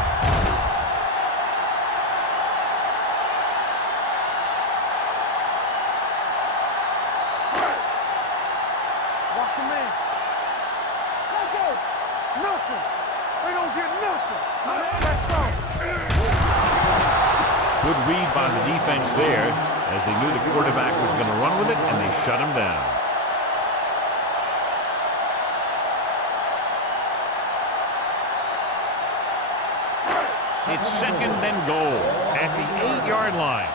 Good read by the defense there, as they knew the quarterback was going to run with it, and they shut him down. It's second and goal at the 8-yard line.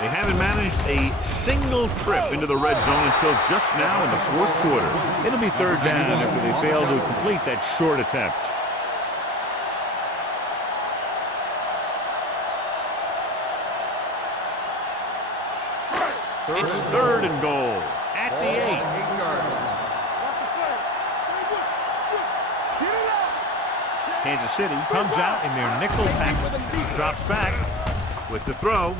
They haven't managed a single trip into the red zone until just now in the fourth quarter. It'll be third down after they fail to complete that short attempt. It's third and goal at the 8-yard line. Kansas City comes out in their nickel package, drops back with the throw,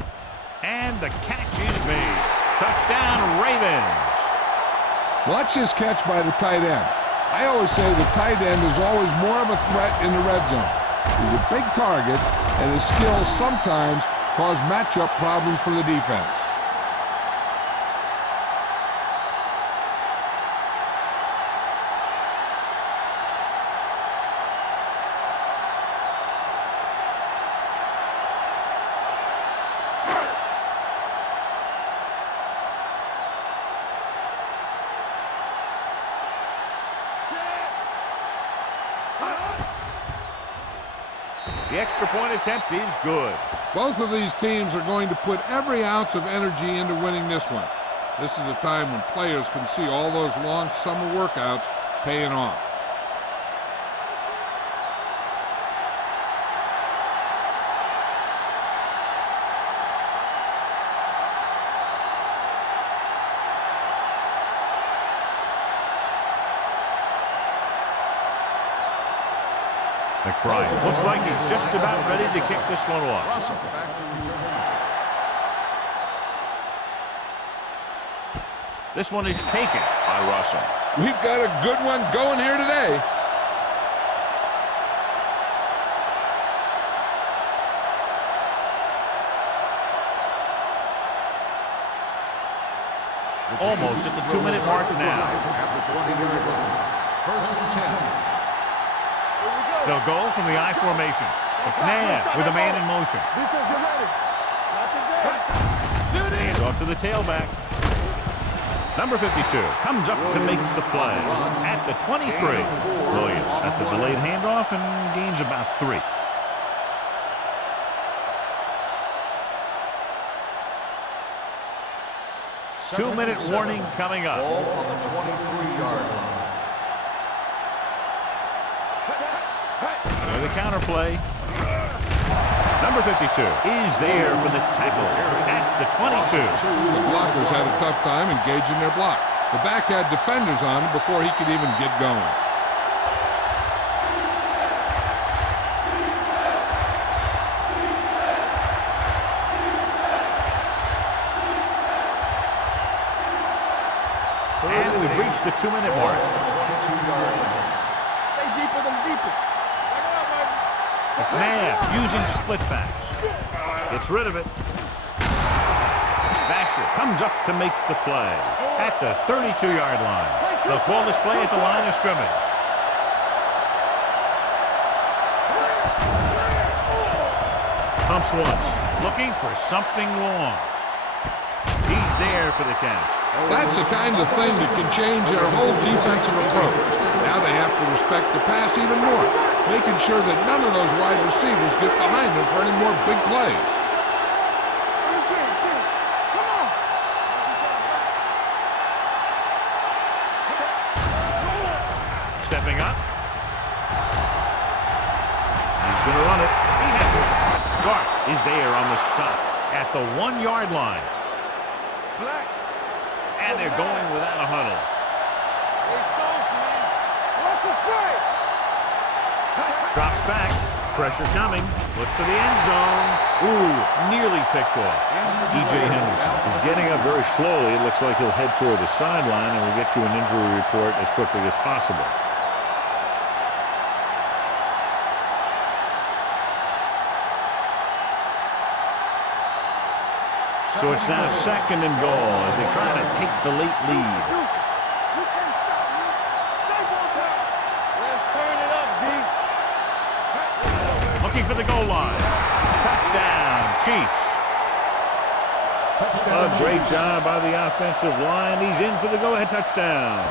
and the catch is made. Touchdown, Ravens. Watch this catch by the tight end. I always say the tight end is always more of a threat in the red zone. He's a big target, and his skills sometimes cause matchup problems for the defense. The extra point attempt is good. Both of these teams are going to put every ounce of energy into winning this one. This is a time when players can see all those long summer workouts paying off. McBride looks like he's just about ready to kick this one off. This one is taken by Russell. We've got a good one going here today. Almost at the 2-minute mark now. At the 20-yard line. First and 10. They'll go from the I formation. McNabb with a man in motion. Hand off to the tailback. Number 52 comes up to make the play at the 23. Williams at the delayed handoff and gains about 3. Two-minute warning coming up. Ball on the 23-yard line. The counterplay. Number 52 is there for the tackle at the 22. The blockers had a tough time engaging their block. The back had defenders on him before he could even get going. And we've reached the 2-minute mark. 22-yard line. Stay deeper than deepest. McNabb using split backs. Gets rid of it. Vasher comes up to make the play at the 32-yard line. They'll call this play at the line of scrimmage. Pumps once, looking for something long. He's there for the catch. That's the kind of thing that can change their whole defensive approach. Now they have to respect the pass even more, making sure that none of those wide receivers get behind them for any more big plays. Stepping up. He's going to run it. He has it. Starks is there on the stop at the 1-yard line. And they're going without a huddle. Drops back. Pressure coming. Looks to the end zone. Ooh, nearly picked off. E.J. Henderson is getting up very slowly. It looks like he'll head toward the sideline, and we'll get you an injury report as quickly as possible. So it's now second and goal as they try to take the late lead. looking for the goal line. Touchdown, Chiefs. Touchdown, A great Chiefs. job by the offensive line. He's in for the go-ahead touchdown.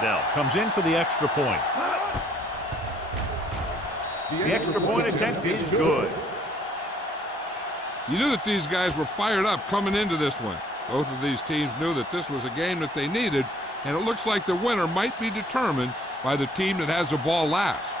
Dell comes in for the extra point. The extra point attempt is good. You knew that these guys were fired up coming into this one. Both of these teams knew that this was a game that they needed, and it looks like the winner might be determined by the team that has the ball last.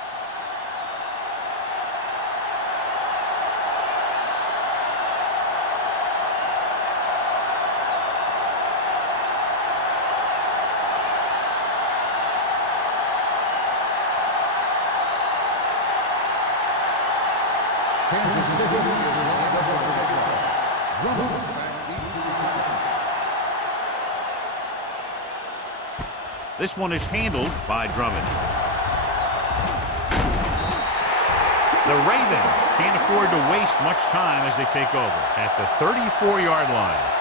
Kansas City is lined up for kickoff. Drummond back deep to return. This one is handled by Drummond. The Ravens can't afford to waste much time as they take over at the 34-yard line.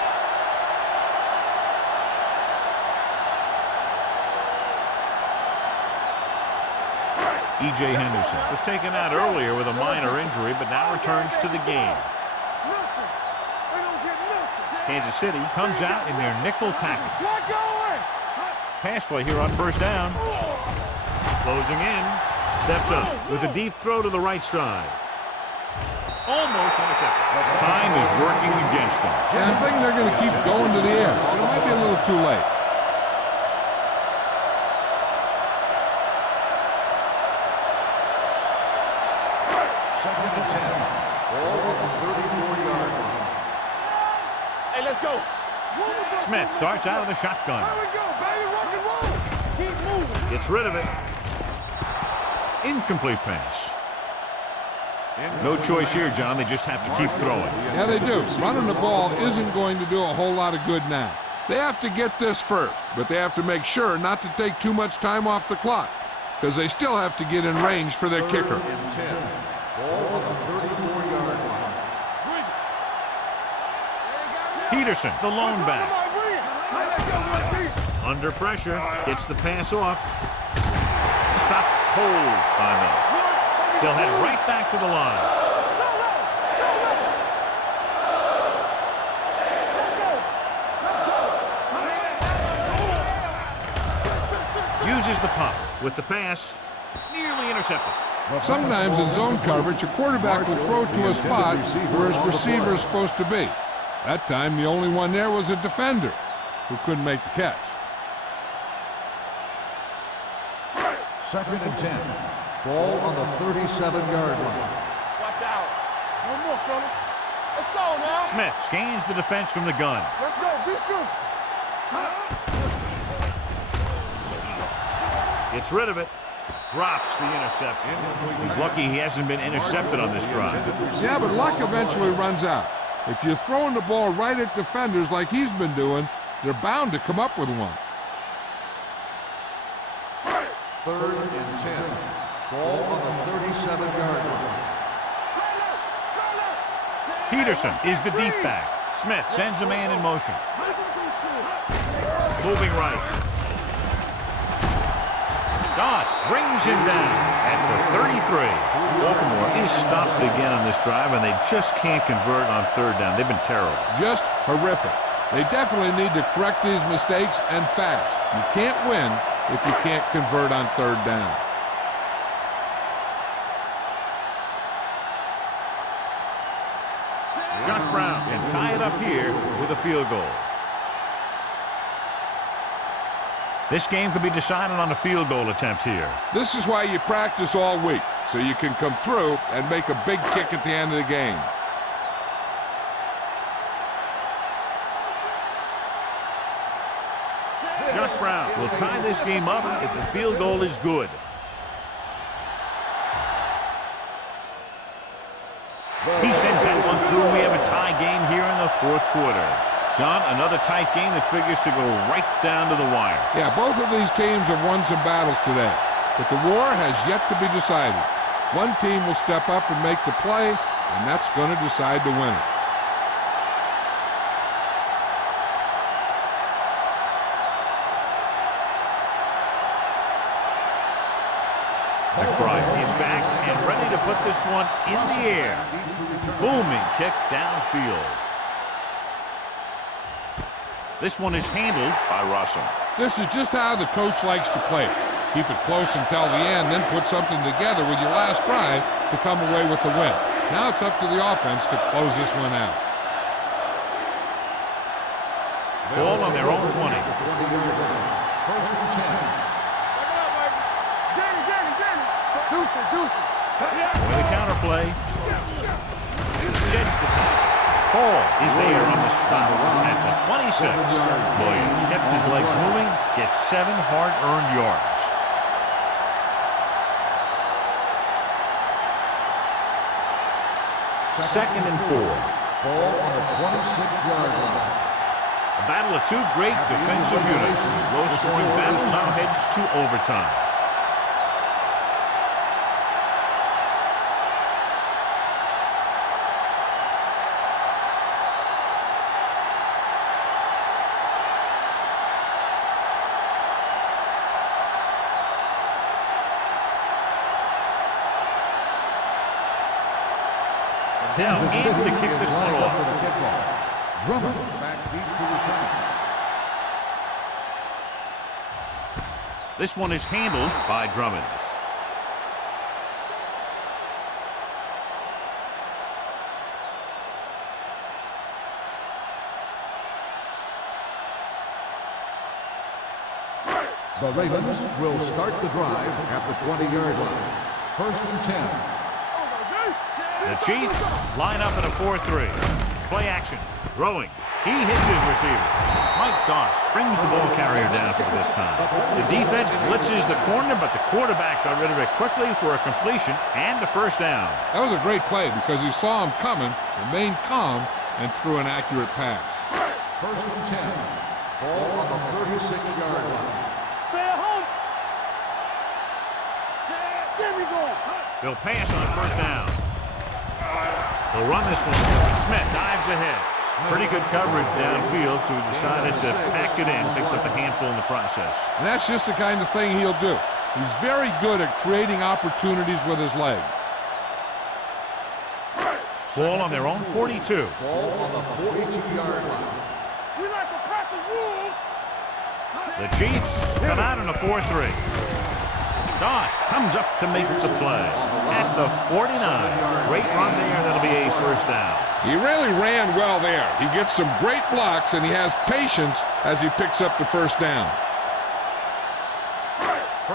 E.J. Henderson was taken out earlier with a minor injury, but now returns to the game. Kansas City comes out in their nickel package. Pass play here on first down. Closing in. Steps up with a deep throw to the right side. Almost intercepted. Time is working against them. And I'm thinking they're going to keep going to the air. It might be a little too late. Second and 10. Ball on the 34-yard line. Hey, let's go. Smith starts out of the shotgun. There we go, baby. Rock and roll. Keep moving. Gets rid of it. Incomplete pass. No choice here, John. They just have to keep throwing. Yeah, they do. Running the ball isn't going to do a whole lot of good now. They have to get this first, but they have to make sure not to take too much time off the clock, because they still have to get in range for their kicker. Third and 10. Ball on the 34-yard line. Peterson, the lone back. Under pressure, gets the pass off. Stopped cold by them. They'll head right back to the line. Uses the pump with the pass. Nearly intercepted. Sometimes in zone coverage, a quarterback will throw to a spot where his receiver is supposed to be. That time, the only one there was a defender who couldn't make the catch. Second and 10. Ball on the 37-yard line. Watch out. One more, fella. Let's go now. Smith scans the defense from the gun. Let's go. Be good. Gets rid of it. Drops the interception. He's lucky he hasn't been intercepted on this drive. Yeah, but luck eventually runs out. If you're throwing the ball right at defenders like he's been doing, they're bound to come up with one. Third and 10. Ball on the 37-yard line. Peterson is the deep back. Smith sends a man in motion. Moving right. Doss brings him down at the 33. Baltimore is stopped again on this drive, and they just can't convert on third down. They've been terrible. Just horrific. They definitely need to correct these mistakes and fast. You can't win if you can't convert on third down. Josh Brown can tie it up here with a field goal. This game could be decided on a field goal attempt here. This is why you practice all week, so you can come through and make a big kick at the end of the game. Josh Brown will tie this game up if the field goal is good. He sends that one through. We have a tie game here in the fourth quarter. John, another tight game that figures to go right down to the wire. Yeah, both of these teams have won some battles today, but the war has yet to be decided. One team will step up and make the play, and that's going to decide the winner. McBride is back and ready to put this one in the air. Booming kick downfield. This one is handled by Russell. This is just how the coach likes to play it. Keep it close until the end, then put something together with your last drive to come away with the win. Now it's up to the offense to close this one out. Ball on their own 20. First and 10. With a counter play. Jets the time. Ball is there on the stop at the 26. Williams kept his legs moving, gets 7 hard-earned yards. Second and 4. Ball on the 26-yard line. A battle of two great defensive units. This low-scoring battle now heads to overtime. Now in to kick this one off. Drummond back deep to return. This one is handled by Drummond. The Ravens will start the drive at the 20-yard line. First and 10. The Chiefs line up in a 4-3. Play action. Throwing. He hits his receiver. Mike Doss brings the ball carrier down for this time. The defense blitzes the corner, but the quarterback got rid of it quickly for a completion and a first down. That was a great play because he saw him coming, remained calm, and threw an accurate pass. First and 10. Ball on the 36-yard line. Stay at home. There we go. They'll pass on first down. They'll run this one. Smith dives ahead. Pretty good coverage downfield, so he decided to pack it in, picked up a handful in the process. And that's just the kind of thing he'll do. He's very good at creating opportunities with his legs. Ball on their own 42. Ball on the 42-yard line. We like to crack the rules. The Chiefs come out in a 4-3. Doss comes up to make the play at the 49. Great run there. That'll be a first down. He really ran well there. He gets some great blocks, and he has patience as he picks up the first down.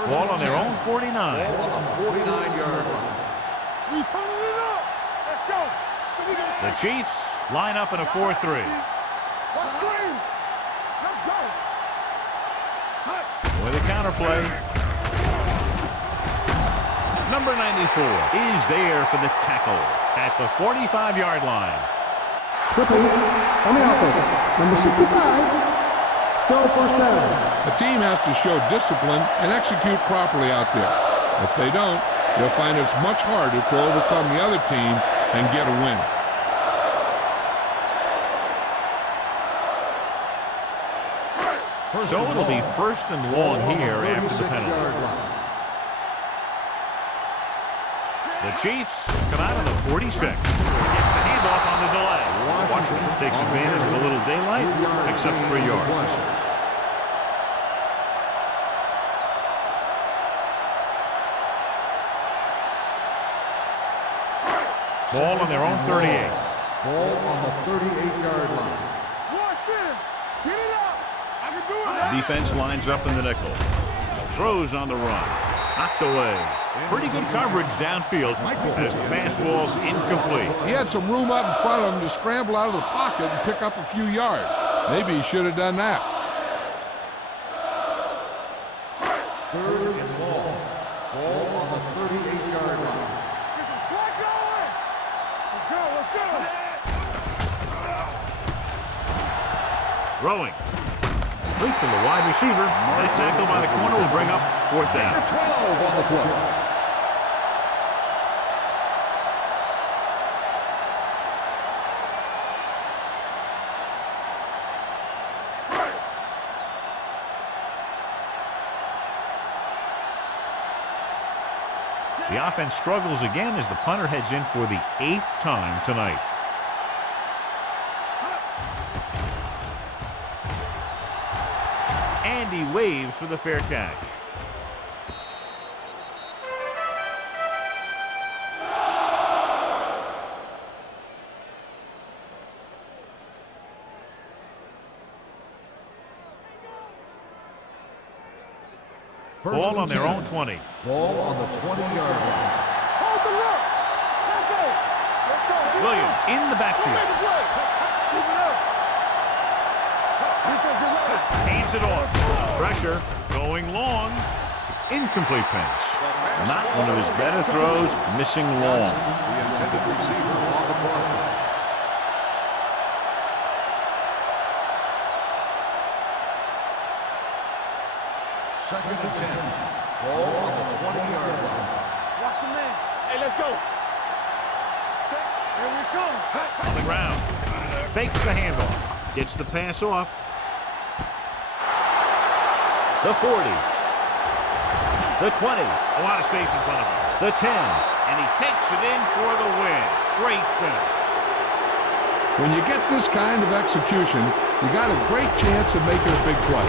Ball on their own 49. Ball on the 49-yard line. We turning it up. Let's go. The Chiefs line up in a 4-3. Let's scream. Let's go. With a counter play. Number 94 is there for the tackle at the 45-yard line. Flipping on the offense. Number 65. Still first down. The team has to show discipline and execute properly out there. If they don't, they'll find it's much harder to overcome the other team and get a win. So it'll be first and long here after the penalty. The Chiefs come out on the 46. Gets the handoff on the delay. Washington takes advantage of a little daylight, picks up 3 yards. Ball on their own 38. Ball on the 38-yard line. Washington, get it up. I can do it. The defense lines up in the nickel. Throws on the run. Knocked away. Pretty good coverage downfield as the pass falls incomplete. He had some room up in front of him to scramble out of the pocket and pick up a few yards. Maybe he should have done that. Third and long. Ball on the 38-yard line. Get some slack going. Let's go. Let's go. Throwing. Complete to the wide receiver. That tackle by the corner will bring up 4th down. 12 on the play. The offense struggles again as the punter heads in for the 8th time tonight. And he waves for the fair catch. Ball on their own 20. Ball on the 20-yard line. Hold the look. Let's go. Let's go. Williams in the backfield. Keep it up. Defense, get ready. Hands it off. Pressure going long. Incomplete pass. Not one of his better throws, missing long. The intended receiver on the play. Second and 10. Ball on the 20-yard line. Watch him, man. Hey, let's go. Here we come. On the ground. Fakes the handoff. Gets the pass off. The 40. The 20. A lot of space in front of him. The 10. And he takes it in for the win. Great finish. When you get this kind of execution, you got a great chance of making a big play.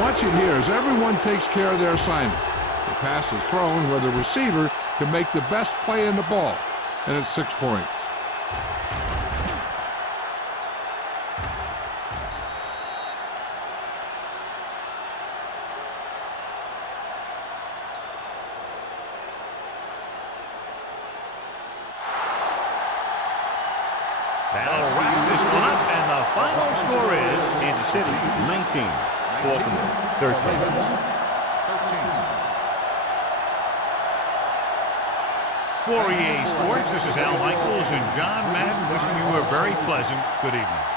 Watch it here as everyone takes care of their assignment. The pass is thrown where the receiver can make the best play in the ball, and it's 6 points. That'll wrap this one up, and the final score is Kansas City 19, Baltimore 13. For EA Sports, this is Al Michaels and John Madden wishing you a very pleasant good evening.